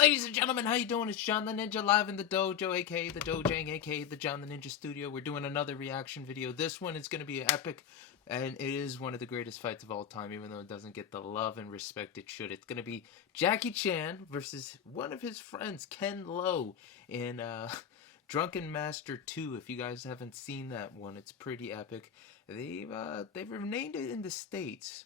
Ladies and gentlemen, how you doing? It's John the Ninja live in the dojo, aka the Dojang, aka the John the Ninja Studio. We're doing another reaction video. This one is going to be epic, and it is one of the greatest fights of all time, even though it doesn't get the love and respect it should. It's going to be Jackie Chan versus one of his friends, Ken Lo, in Drunken Master 2. If you guys haven't seen that one, it's pretty epic. They've renamed it in the States,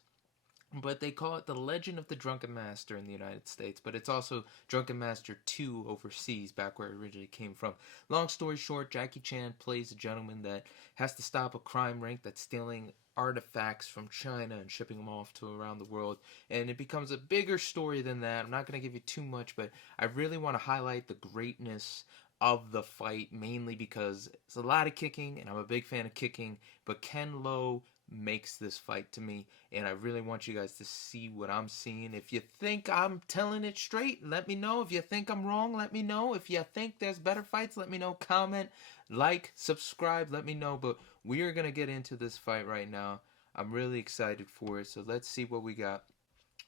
but they call it The Legend of the Drunken Master in the United States, but it's also Drunken Master 2 overseas, back where it originally came from. Long story short, Jackie Chan plays a gentleman that has to stop a crime ring that's stealing artifacts from China and shipping them off to around the world, and it becomes a bigger story than that. I'm not going to give you too much, but I really want to highlight the greatness of the fight, mainly because it's a lot of kicking, and I'm a big fan of kicking, but Ken Lo makes this fight to me, and I really want you guys to see what I'm seeing. If you think I'm telling it straight, let me know. If you think I'm wrong, let me know. If you think there's better fights, let me know. Comment, like, subscribe, let me know. But we are going to get into this fight right now. I'm really excited for it, so let's see what we got.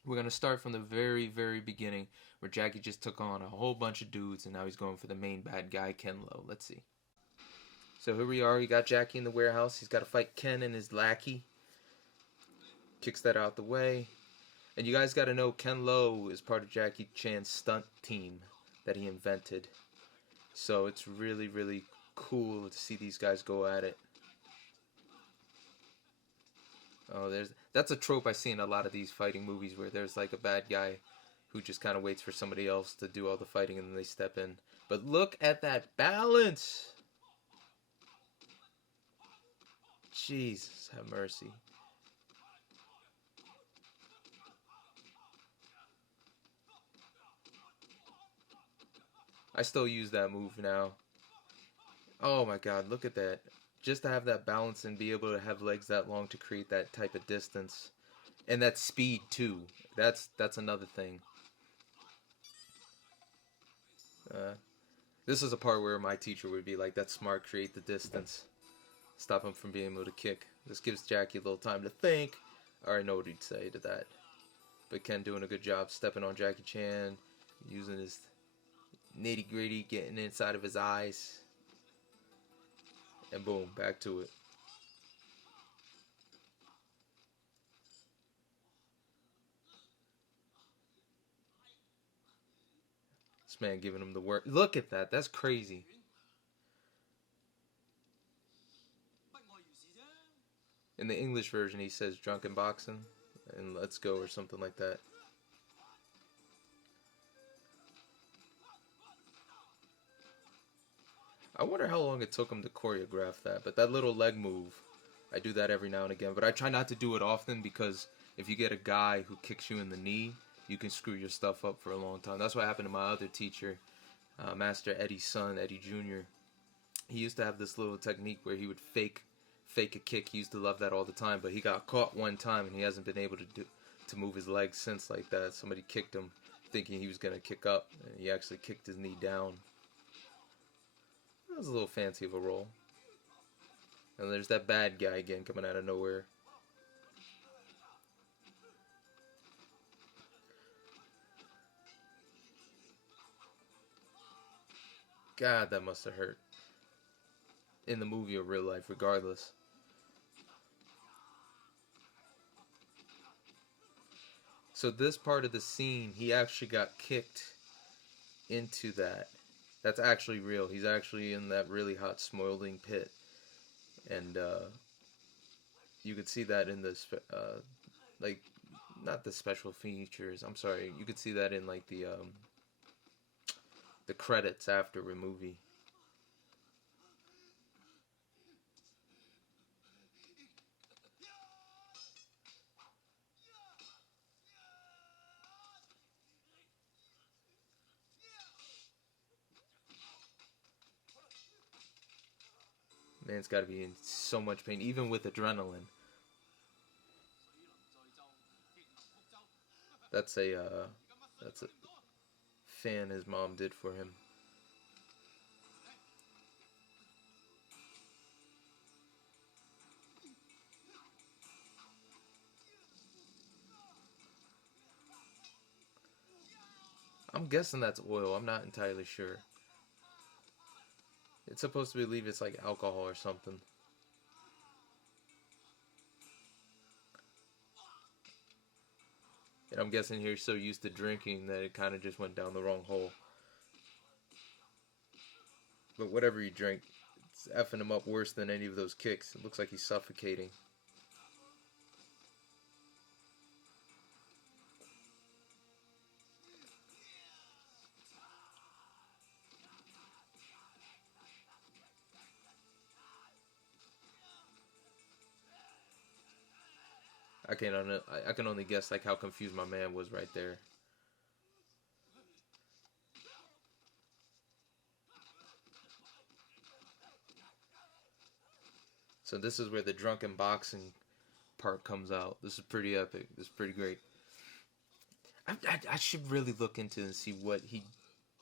We're going to start from the very, very beginning, where Jackie just took on a whole bunch of dudes, and now he's going for the main bad guy, Ken Lo. Let's see. So here we are. You got Jackie in the warehouse. He's got to fight Ken and his lackey. Kicks that out the way. And you guys got to know Ken Lo is part of Jackie Chan's stunt team that he invented. So it's really, really cool to see these guys go at it. Oh, that's a trope I see in a lot of these fighting movies, where there's like a bad guy who just kind of waits for somebody else to do all the fighting and then they step in. But look at that balance! Jesus, have mercy. I still use that move now. Oh my god, look at that. Just to have that balance and be able to have legs that long to create that type of distance. And that speed too. That's another thing. This is a part where my teacher would be like, that's smart, create the distance. Stop him from being able to kick. This gives Jackie a little time to think. I already know what he'd say to that. But Ken doing a good job stepping on Jackie Chan, using his nitty gritty, getting inside of his eyes. And boom, back to it. This man giving him the work. Look at that. That's crazy. In the English version, he says drunken boxing and let's go or something like that. I wonder how long it took him to choreograph that. But that little leg move, I do that every now and again. But I try not to do it often, because if you get a guy who kicks you in the knee, you can screw your stuff up for a long time. That's what happened to my other teacher, Master Eddie's son, Eddie Jr. He used to have this little technique where he would fake a kick. He used to love that all the time, but he got caught one time and he hasn't been able to move his legs since like that. Somebody kicked him thinking he was going to kick up, and he actually kicked his knee down. That was a little fancy of a roll. And there's that bad guy again coming out of nowhere. God, that must have hurt. In the movie or real life, regardless. So this part of the scene, he actually got kicked into that. That's actually real. He's actually in that really hot smoldering pit. And you could see that in this, like, not the special features. I'm sorry. You could see that in like the credits after a movie. Man's got to be in so much pain, even with adrenaline. That's a fan his mom did for him. I'm I'm guessing that's oil. I'm not entirely sure. It's supposed to believe it's like alcohol or something. And I'm guessing he's so used to drinking that it kind of just went down the wrong hole. But whatever he drank, it's effing him up worse than any of those kicks. It looks like he's suffocating. I can only guess like how confused my man was right there. So this is where the drunken boxing part comes out. This is pretty epic. This is pretty great. I should really look into and see what he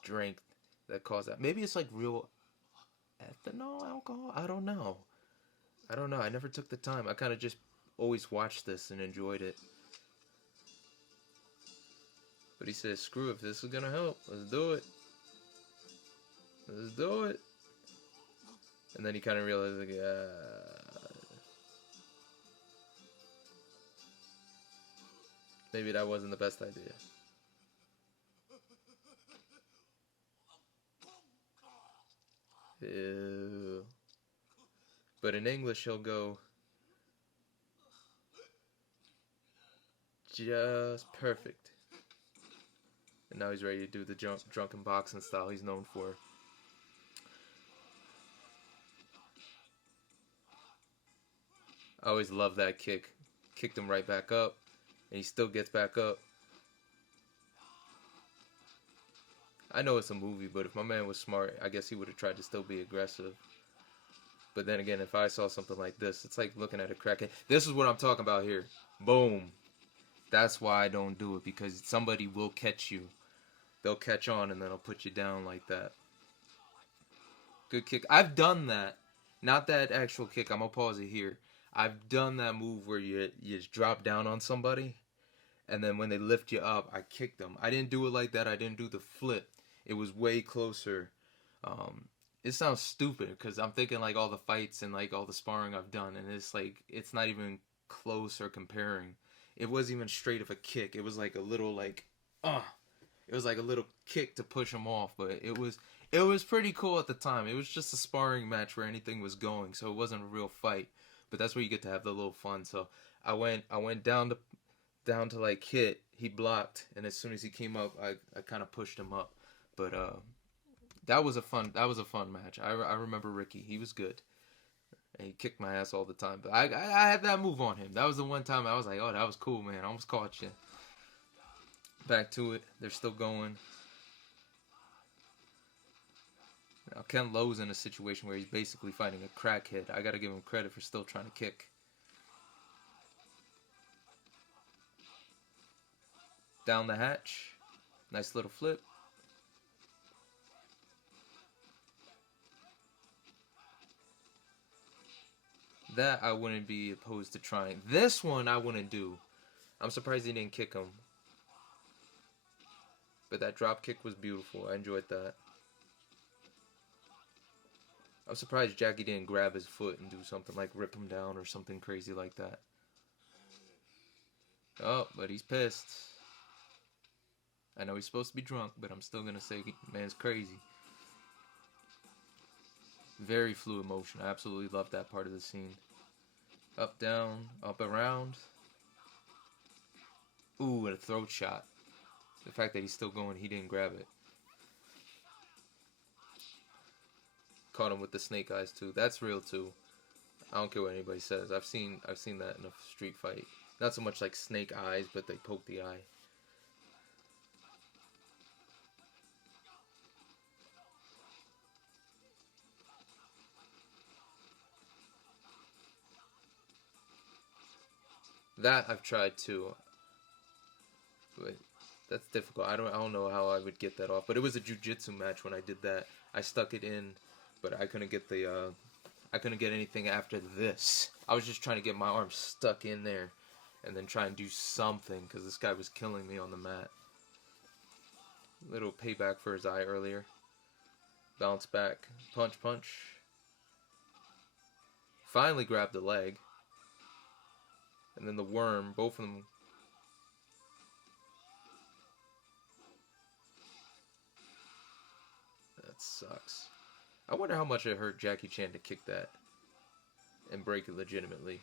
drank that caused that. Maybe it's like real ethanol alcohol. I don't know. I don't know. I never took the time. I kind of just always watched this and enjoyed it. But he says, "Screw it. If this is gonna help, let's do it. Let's do it." And then he kind of realized, like, maybe that wasn't the best idea. Ew. But in English, he'll go, just perfect. And now he's ready to do the drunken boxing style he's known for. I always love that kick. Kicked him right back up, and he still gets back up. I know it's a movie, but if my man was smart, I guess he would have tried to still be aggressive. But then again, if I saw something like this, it's like looking at a crackhead. This is what I'm talking about here. Boom. That's why I don't do it, because somebody will catch you. They'll catch on, and then they'll put you down like that. Good kick. I've done that. Not that actual kick. I'm going to pause it here. I've done that move where you just drop down on somebody, and then when they lift you up, I kick them. I didn't do it like that. I didn't do the flip. It was way closer. It sounds stupid because I'm thinking like all the fights and like all the sparring I've done, and it's like it's not even close or comparing. It wasn't even straight of a kick. It was like a little like, it was like a little kick to push him off, but it was pretty cool at the time. It was just a sparring match where anything was going, so it wasn't a real fight. But that's where you get to have the little fun. So I went down to like hit. He blocked, and as soon as he came up, I kind of pushed him up. But that was a fun match. I remember Ricky. He was good. And he kicked my ass all the time. But I had that move on him. That was the one time I was like, oh, that was cool, man. I almost caught you. Back to it. They're still going. Now, Ken Lowe's in a situation where he's basically fighting a crackhead. I gotta give him credit for still trying to kick. Down the hatch. Nice little flip. That I wouldn't be opposed to trying. This one I wouldn't do. I'm surprised he didn't kick him. But that drop kick was beautiful. I enjoyed that. I'm surprised Jackie didn't grab his foot and do something like rip him down or something crazy like that. Oh, but he's pissed. I know he's supposed to be drunk, but I'm still going to say man's crazy. Very fluid motion. I absolutely love that part of the scene. Up, down, up, around. Ooh, and a throat shot. The fact that he's still going, he didn't grab it. Caught him with the snake eyes too. That's real too. I don't care what anybody says. I've seen that in a street fight. Not so much like snake eyes, but they poke the eye. That I've tried too. But that's difficult. I don't know how I would get that off. But it was a jiu-jitsu match when I did that. I stuck it in, but I couldn't get anything after this. I was just trying to get my arm stuck in there and then try and do something because this guy was killing me on the mat. Little payback for his eye earlier. Bounce back. Punch, punch. Finally grabbed the leg. And then the worm, both of them. That sucks. I wonder how much it hurt Jackie Chan to kick that and break it legitimately.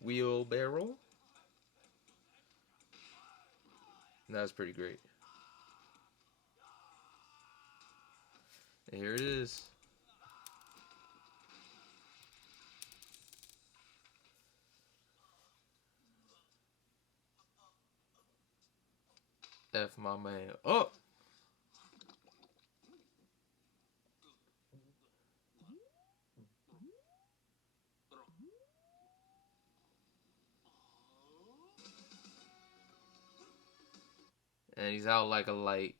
Wheelbarrow? That was pretty great. And here it is. F my man up. And he's out like a light.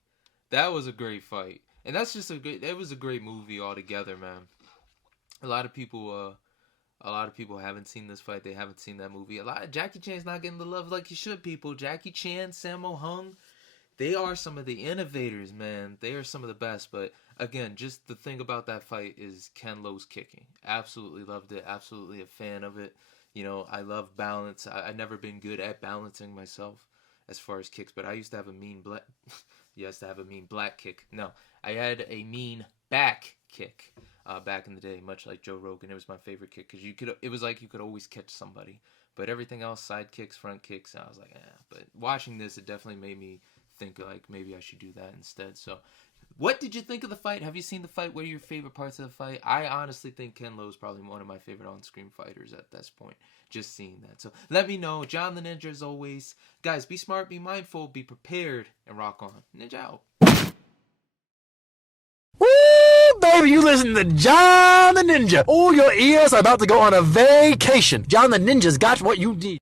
That was a great fight. And that's just it was a great movie altogether, man. A lot of people haven't seen this fight. They haven't seen that movie. Jackie Chan's not getting the love like he should, people. Jackie Chan, Sammo Hung, they are some of the innovators, man. They are some of the best. But again, just the thing about that fight is Ken Lo's kicking. Absolutely loved it. Absolutely a fan of it. You know, I love balance. I've never been good at balancing myself as far as kicks, but I used to have a mean black. Black kick. No, I had a mean back kick back in the day, much like Joe Rogan. It was my favorite kick because it was like you could always catch somebody. But everything else, side kicks, front kicks, I was like, eh. But watching this, it definitely made me think like maybe I should do that instead. So, what did you think of the fight? Have you seen the fight? What are your favorite parts of the fight? I honestly think Ken Lo is probably one of my favorite on-screen fighters at this point. Just seeing that. So let me know. John the Ninja as always. Guys, be smart, be mindful, be prepared, and rock on. Ninja out. Woo, baby, you listen to John the Ninja. All your ears are about to go on a vacation. John the Ninja's got what you need.